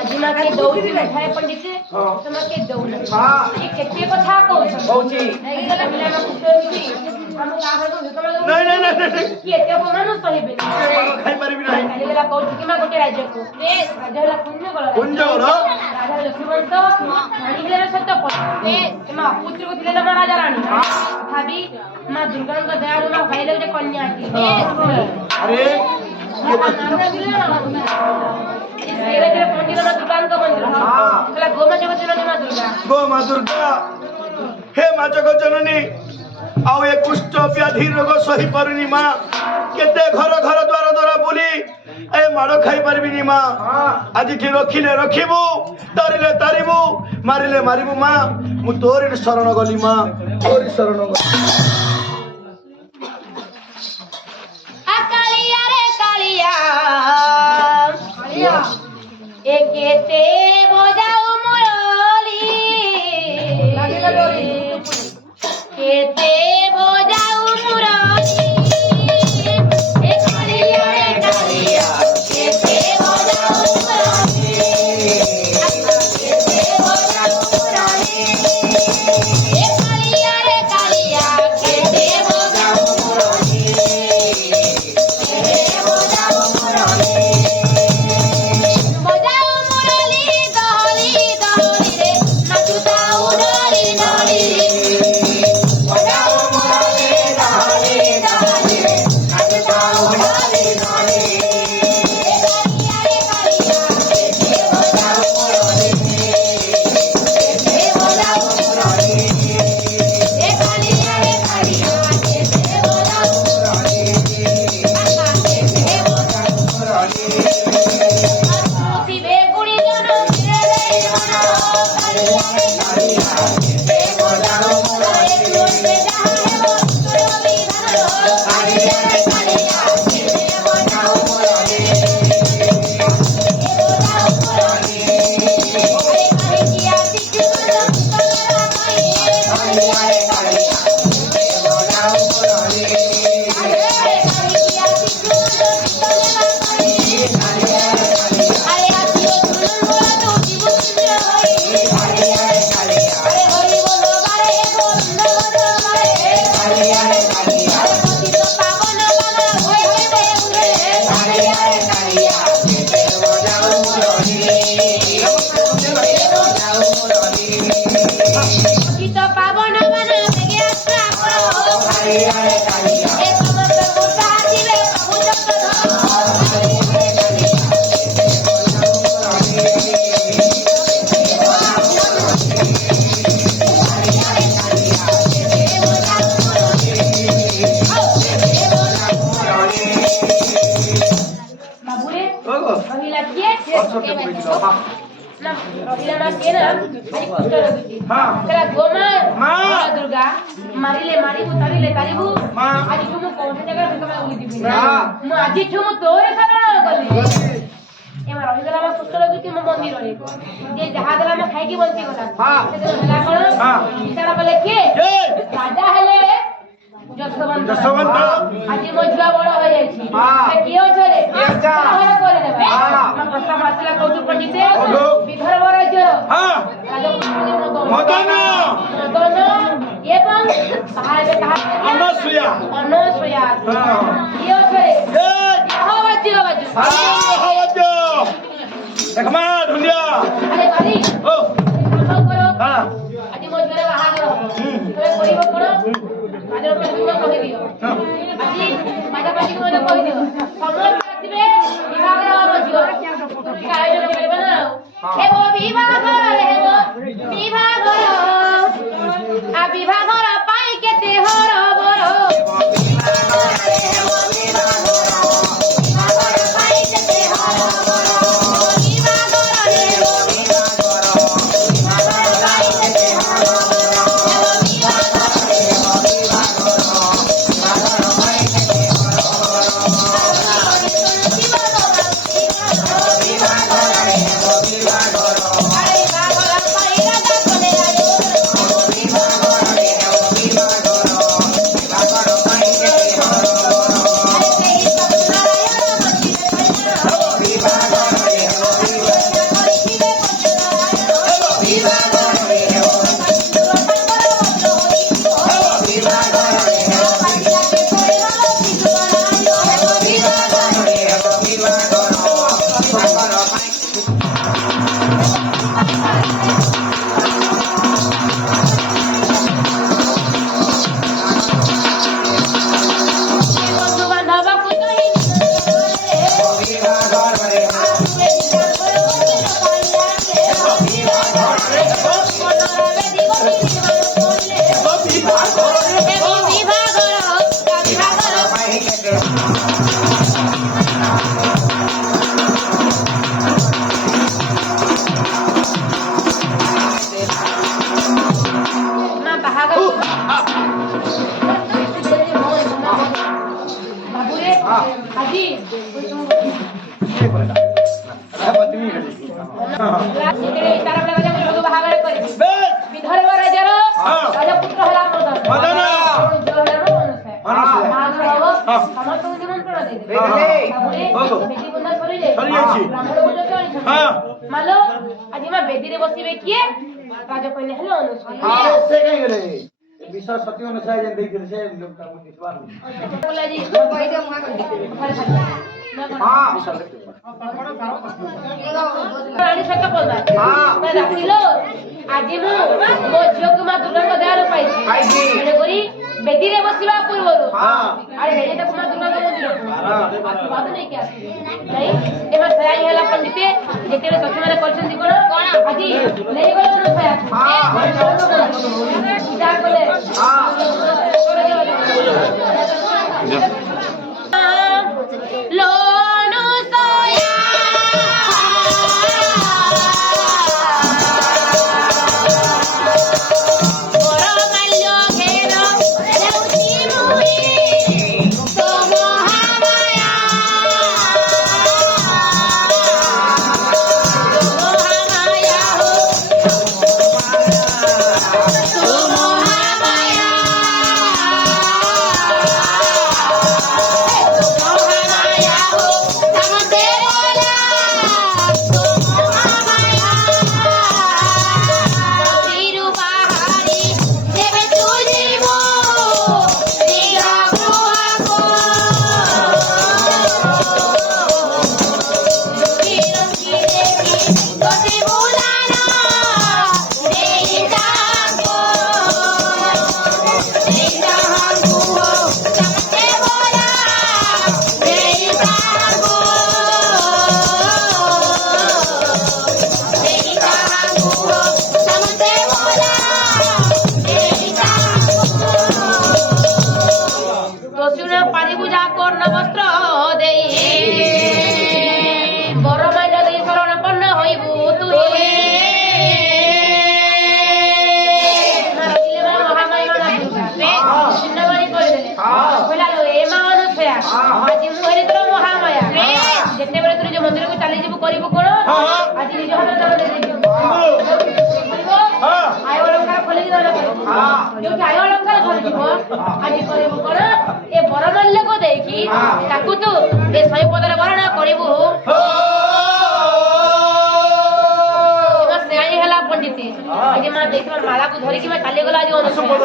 আজি মাকে দৌড়ি উঠায় পণ্ডিত তোমাকে দৌড় এই কেতে কথা কହୁଛି এইগলা মিলা না কুটছি ଆମ କାହା ଘର ତମେ ନାଇଁ କି ଏତେ ଅପମାନ ସହିବେ ଖାଇ ପାରିବି ନାହିଁ এইগলা କହୁଛି କି ମା ଗୋଟେ ରାଜ୍ୟକୁ ରାଜା ହେଲା କୁଞ୍ଜ ଗଳ ରାଜା ଲକ୍ଷ୍ମୀବନ୍ତ ରାଣୀ ହେଲା ସତ ପତ୍ନୀ ମା ପୁତ୍ରକୁ ଥିଲେ ନା ରାଜା ରାଣୀ ତଥାପି ମା ଦୁର୍ଗାଙ୍କ ଦୟାଳୁ ମା ଭାଇରେ ଗୋଟେ କନ୍ୟା ଅଛି ଆରେ गोमा दुर्गा हे माँ जगत जननी आउ ए कुष्ठ व्याधि रोग सही पारुनी माँ केते घर घर द्वार द्वार बुली ए माड़ खाई पारबिनी माँ आज की रखिले रखिबू तारिले तारिबू मारिले मारिबू माँ मु तोरी शरण गली माँ तोरी शरण गली एकेते बजाऊ मुरली केते बजाऊ मुरली ए कालिया केते बजाऊ मुरली केते बजाऊ मुरली ए कालिया केते बजाऊ मुरली केते बजाऊ मुरली दुर्गा मारिले मारिबू तारिले तारिबू आज तुम कौन जगह भीतर उली दिबी मु आज तुम तोरे शरण गली एमा रही गला में पुष्कर गुती म मंदिर रे जे जहा गला में खाई की बंसी गला से हला कोन इशारा बोले के राजा हेले जसवंत आज मो जुआ बड़ हो जाई छी से कियो छरे अच्छा हर करे देबे हम प्रस्ताव आसला कौतु पंडित विदर्भ राज्य हां राजा मदन एवं बाहर में कहा अनसुया कियो छरे हो बच्ची देखमा ढुलिया अरे बारी ओ करो हां आज मो जुआ बाहर तोरे कोई बकड़ो आज रो पे कहि दियो আজি माजा पाटी को कहि दियो समय आसीबे विभाग रे बजियो काय रे करबे ना हे वो विभाग रे वो विभाग आ विभाग रा पाई केते हर बरो विभाग रे वो विभाग रा पाई केते हर बरो विभाग रे वो विभाग रा पाई केते हर बरो विभाग रे वो विभाग रा ତାର ବେଳା ଯାକ ବାହାଘର କରିବି ବେଶ ବିଧର୍ବ ରାଜାର ହଁ। ରାଜପୁତ୍ର ହେଲା ମଦନ ମଦନ। ବାହାଘର ହବ ସମସ୍ତଙ୍କୁ ନିମନ୍ତ୍ରଣ ଦେଇଦେବେ ତାପରେ ବେଦି ବନ୍ଧା ସରିଲେ ସରିଯାଇଛି। ବ୍ରାହ୍ମଣ ଭୋଜ ଚଳିଛନ୍ତି ହଁ। ମାଲୋ ଆଜି ମା ବେଦିରେ ବସିବେ କିଏ ରାଜକନ୍ୟା ହେଲେ ଅନୁସୂୟା ସେ କାହିଁ ଗଲେ ବିଶ୍ୱ ସତ୍ୟ ଅନୁସାରେ ଯେନ୍ ଦେଇଥିଲେ ସେ ଲୋକଟାକୁ ଦେଖିବାର ଆଜି ରାତିଲୋ ଆଜି ମୁଁ ମୋ ଝିଅକୁ ମା ଦୁର୍ଗାଙ୍କ ଦୟାରୁ ପାଇଛି ତେଣୁକରି ବେଦିରେ ବସିବା ପୂର୍ବରୁ ଆରେ ହେଲେ ତାକୁ ମା ଦୁର୍ଗାଙ୍କ ମନ୍ଦିରକୁ ଆଶୀର୍ବାଦ ନେଇକି ଆସିବେ ନାଇଁ ଏମା ସୟାଇ ହେଲା ପଣ୍ଡିତେ ଯେତେବେଳେ ସଖୀମାନେ କରିଛନ୍ତି କଣ ଆଜି ନେଇଗଲେ ଅନୁସୟା ଯାହା କଲେ ଯେତେବେଳେ ତୁ ନିଜ ମନ୍ଦିରକୁ ଚାଲିଯିବୁ କରିବୁ କଣ ଆଜି ନିଜ ହାତରେ ତାର ଆୟ ଅଳଙ୍କାର ଖୋଲିକି ଧର ଯୋଉଠି ଆୟ ଅଳଙ୍କାର ଖୋଲିଯିବ ଆଜି କରିବୁ କଣ ଏ ବରମାଲ୍ୟକୁ ଦେଇକି ତାକୁ ତୁ ଏ 100 ପଦର ବରଣ କରିବୁ ହେଲା ପଣ୍ଡିତେ ଆଜି ମା ଦେଇଥିବା ମାଳାକୁ ଧରିକି ଚାଲିଗଲା ଆଜି ଅନୁସୂୟା